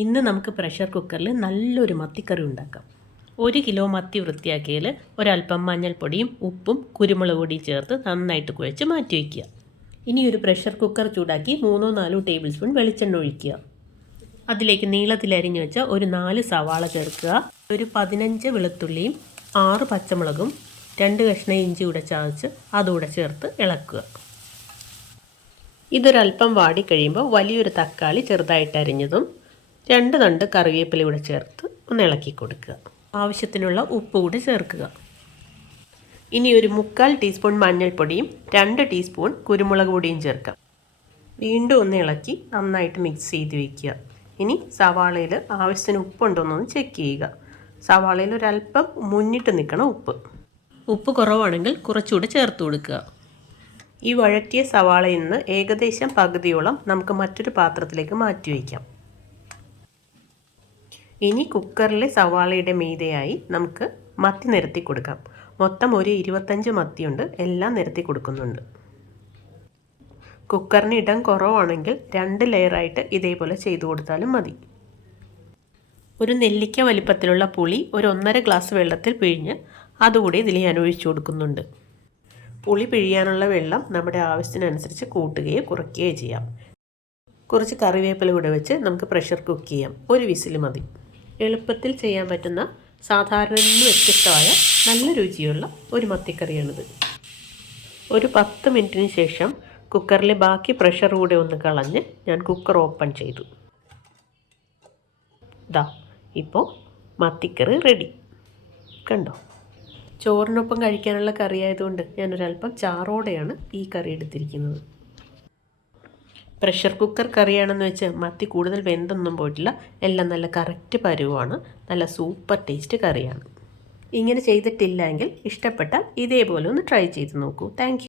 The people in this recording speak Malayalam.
ഇന്ന് നമുക്ക് പ്രഷർ കുക്കറിൽ നല്ലൊരു മത്തിക്കറി ഉണ്ടാക്കാം. 1 കിലോ മത്തി വൃത്തിയാക്കിയതിൽ ഒരല്പം മഞ്ഞൾപ്പൊടിയും ഉപ്പും കുരുമുളക് പൊടിയും ചേർത്ത് നന്നായിട്ട് കുഴച്ച് മാറ്റി വയ്ക്കുക. ഇനി ഒരു പ്രഷർ കുക്കർ ചൂടാക്കി 3-4 ടേബിൾ സ്പൂൺ വെളിച്ചെണ്ണ ഒഴിക്കുക. അതിലേക്ക് നീളത്തിൽ അരിഞ്ഞു വെച്ച ഒരു 4 സവാള ചേർക്കുക. ഒരു 15 വെളുത്തുള്ളിയും 6 പച്ചമുളകും 2 കഷ്ണം ഇഞ്ചി കൂടെ ചതച്ച് അതുകൂടെ ചേർത്ത് ഇളക്കുക. ഇതൊരല്പം വാടിക്കഴിയുമ്പോൾ വലിയൊരു തക്കാളി ചെറുതായിട്ട് അരിഞ്ഞതും 2 തണ്ട് കറിവേപ്പില കൂടെ ചേർത്ത് ഒന്ന് ഇളക്കി കൊടുക്കുക. ആവശ്യത്തിനുള്ള ഉപ്പ് കൂടി ചേർക്കുക. ഇനി ഒരു 3/4 ടീസ്പൂൺ മഞ്ഞൾപ്പൊടിയും 2 ടീസ്പൂൺ കുരുമുളക് പൊടിയും ചേർക്കാം. വീണ്ടും ഒന്ന് ഇളക്കി നന്നായിട്ട് മിക്സ് ചെയ്ത് വയ്ക്കുക. ഇനി സവാളയിൽ ആവശ്യത്തിന് ഉപ്പുണ്ടോയെന്നൊന്ന് ചെക്ക് ചെയ്യുക. സവാളയിൽ ഒരല്പം മുന്നിട്ട് നിൽക്കണം ഉപ്പ് കുറവാണെങ്കിൽ കുറച്ചുകൂടെ ചേർത്ത് കൊടുക്കുക. ഈ വഴറ്റിയ സവാളയിൽ നിന്ന് ഏകദേശം പകുതിയോളം നമുക്ക് മറ്റൊരു പാത്രത്തിലേക്ക് മാറ്റി വയ്ക്കാം. ഇനി കുക്കറിലെ സവാളയുടെ മീതെയായി നമുക്ക് മത്തി നിരത്തി കൊടുക്കാം. മൊത്തം ഒരു 25 മത്തിയുണ്ട്, എല്ലാം നിരത്തി കൊടുക്കുന്നുണ്ട്. കുക്കറിന് ഇടം കുറവാണെങ്കിൽ 2 ലെയറായിട്ട് ഇതേപോലെ ചെയ്തു കൊടുത്താലും മതി. ഒരു നെല്ലിക്ക വലിപ്പത്തിലുള്ള പുളി ഒരു 1.5 ഗ്ലാസ് വെള്ളത്തിൽ പിഴിഞ്ഞ് അതുകൂടി ഇതിൽ ഞാൻ ഒഴിച്ചു കൊടുക്കുന്നുണ്ട്. പുളി പിഴിയാനുള്ള വെള്ളം നമ്മുടെ ആവശ്യത്തിനനുസരിച്ച് കൂട്ടുകയോ കുറയ്ക്കുകയോ ചെയ്യാം. കുറച്ച് കറിവേപ്പില കൂടെ വെച്ച് നമുക്ക് പ്രഷർ കുക്ക് ചെയ്യാം. ഒരു വിസിൽ മതി. എളുപ്പത്തിൽ ചെയ്യാൻ പറ്റുന്ന സാധാരണ വ്യത്യസ്തമായ നല്ല രുചിയുള്ള ഒരു മത്തിക്കറിയാണിത്. ഒരു 10 മിനിറ്റിന് ശേഷം കുക്കറിലെ ബാക്കി പ്രഷർ കൂടെ ഒന്ന് കളഞ്ഞ് ഞാൻ കുക്കർ ഓപ്പൺ ചെയ്തു. ഇപ്പോൾ മത്തിക്കറി റെഡി. കണ്ടോ? ചോറിനൊപ്പം കഴിക്കാനുള്ള കറി ആയതുകൊണ്ട് ഞാനൊരല്പം ചാറോടെയാണ് ഈ കറി എടുത്തിരിക്കുന്നത്. പ്രഷർ കുക്കർ കറിയാണെന്ന് വെച്ച് മത്തി കൂടുതൽ വെന്തൊന്നും പോയിട്ടില്ല. എല്ലാം നല്ല കറക്റ്റ് പരുവാണ്. നല്ല സൂപ്പർ ടേസ്റ്റ് കറിയാണ്. ഇങ്ങനെ ചെയ്തിട്ടില്ലെങ്കിൽ ഇഷ്ടപ്പെട്ടാൽ ഇതേപോലെ ഒന്ന് ട്രൈ ചെയ്ത് നോക്കൂ. Thank you.